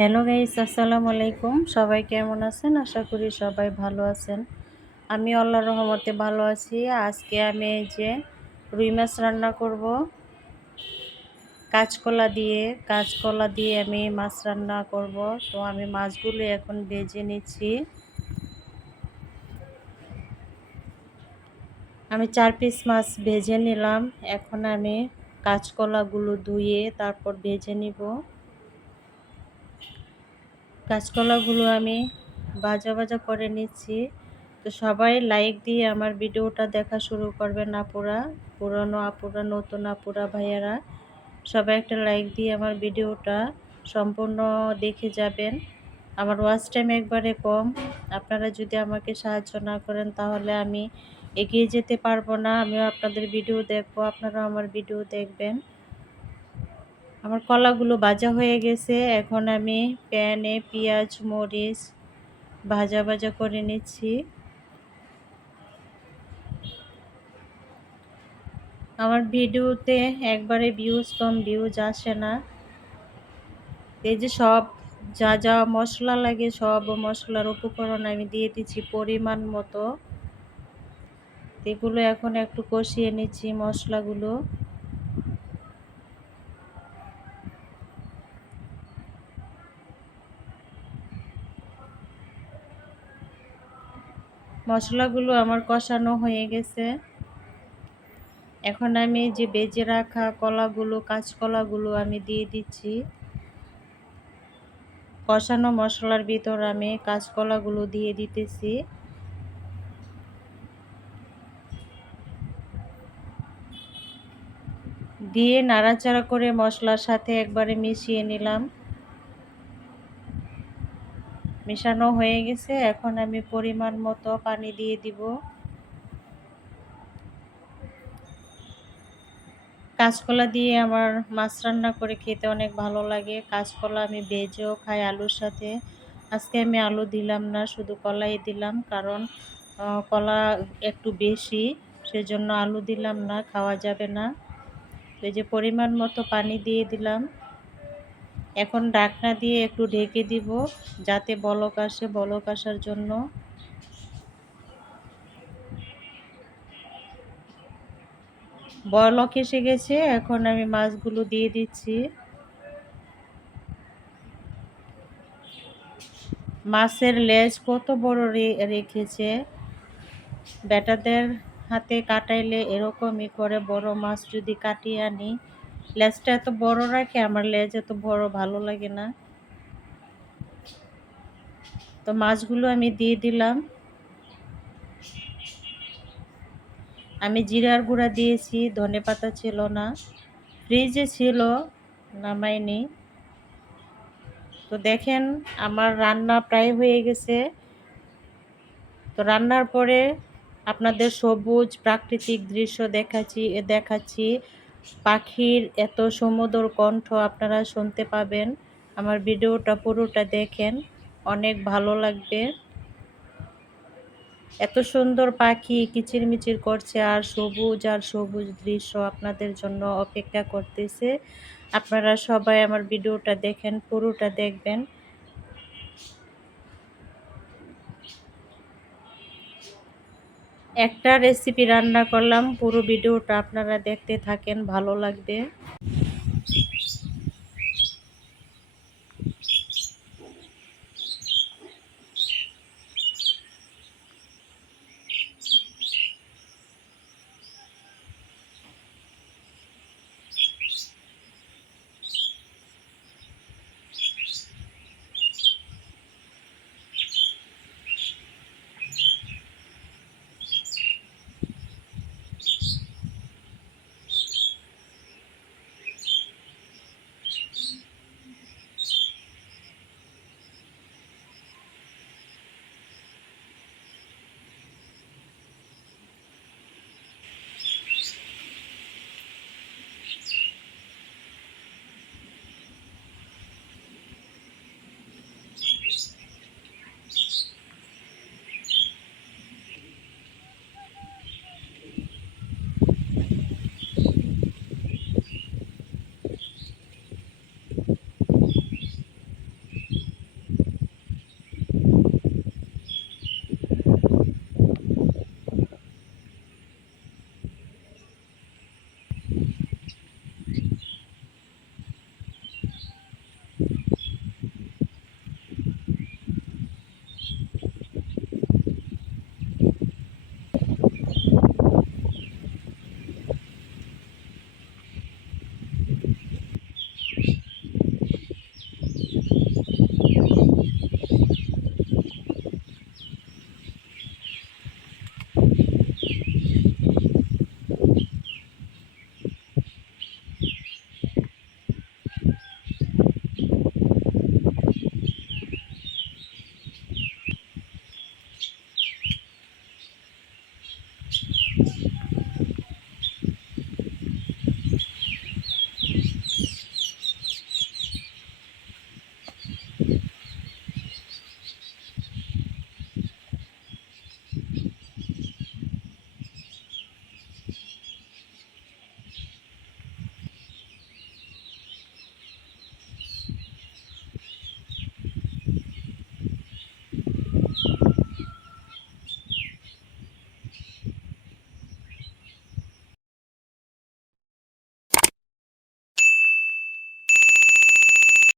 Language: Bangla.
হ্যালো গাইস, আসসালামু আলাইকুম। সবাই কেমন আছেন? আশা করি সবাই ভালো আছেন। আমি আল্লাহর রহমতে ভালো আছি। আজকে আমি এই যে রুই মাছ রান্না করব। কাঁচকলা দিয়ে কাঁচকলা দিয়ে আমি মাছ রান্না করব। তো আমি মাছগুলো এখন ভেজে নিচ্ছি। আমি চার পিস মাছ ভেজে নিলাম। এখন আমি কাঁচকলাগুলো ধুয়ে তারপর ভেজে নিব। কাঁচকলাগুলো আমি ভাজা ভাজা করে নিচ্ছি। তো সবাই লাইক দিয়ে আমার ভিডিওটা দেখা শুরু করবেন আপুরা, পুরনো আপুরা, নতুন আপুরা, ভাইয়ারা। সবাই একটা লাইক দিয়ে আমার ভিডিওটা সম্পূর্ণ দেখে যাবেন। আমার ওয়াচ টাইম একবারে কম। আপনারা যদি আমাকে সাহায্য না করেন তাহলে আমি এগিয়ে যেতে পারব না। আমিও আপনাদের ভিডিও দেখব। আপনারাও আমার ভিডিও দেখবেন। আমার কলাগুলো ভাজা হয়ে গেছে। এখন আমি প্যানে পেঁয়াজ, মরিচ ভাজা ভাজা করে নিচ্ছি। আমার ভিডিওতে একবারে ভিউজ কম ভিউজ আসে না। এই যে সব যা যা মশলা লাগে, সব মশলার উপকরণ আমি দিয়ে দিচ্ছি পরিমাণ মতো। এগুলো এখন একটু কষিয়ে নিচ্ছি মশলাগুলো। মশলাগুলো আমার কষানো হয়ে গেছে। এখন আমি যে বেজে রাখা কলাগুলো, কাঁচকলাগুলো আমি দিয়ে দিচ্ছি। কষানো মশলার ভিতর আমি কাঁচকলাগুলো দিয়ে দিতেছি। দিয়ে নাড়াচাড়া করে মশলার সাথে একবারে মিশিয়ে নিলাম। মেশানো হয়ে গেছে। এখন আমি পরিমাণ মতো পানি দিয়ে দিব। কাঁচকলা দিয়ে আমার মাছ রান্না করে খেতে অনেক ভালো লাগে। কাঁচকলা আমি ভেজেও খাই আলুর সাথে। আজকে আমি আলু দিলাম না, শুধু কলাই দিলাম কারণ কলা একটু বেশি, সেজন্য আলু দিলাম না, খাওয়া যাবে না। এই যে পরিমাণ মতো পানি দিয়ে দিলাম। এখন ডাকনা দিয়ে একটু ঢেকে দিব, যাতে বলক আসে, বলক আসার জন্য। বলক এসে গেছে, এখন আমি মাছগুলো দিয়ে দিচ্ছি। মাছের লেজ কত বড় রেখেছে। বেটাদের হাতে কাটাইলে এরকমই করে বড় মাছ যদি কাটিয়ে আনি। লেজটা এত বড় রাখে, আমার লেজ এত বড়, ভালো লাগে না। তো মাছগুলো আমি দিয়ে দিলাম। আমি জিরার গুঁড়া দিয়েছি, ধনে পাতা ছিল না, ফ্রিজে ছিল, নামাইনি। তো দেখেন, আমার রান্না প্রায় হয়ে গেছে। তো রান্নার পরে আপনাদের সবুজ প্রাকৃতিক দৃশ্য দেখাচ্ছি দেখাচ্ছি। পাখির এত সমুদর কণ্ঠ আপনারা শুনতে পাবেন। আমার ভিডিওটা পুরোটা দেখেন, অনেক ভালো লাগবে। এত সুন্দর পাখি কিচিরমিচির করছে আর সবুজ আর সবুজ দৃশ্য আপনাদের জন্য অপেক্ষা করতেছে। আপনারা সবাই আমার ভিডিওটা দেখেন, পুরোটা দেখবেন। একটা রেসিপি রান্না করলাম পুরো ভিডিওটা আপনারা দেখতে থাকেন ভালো লাগবে।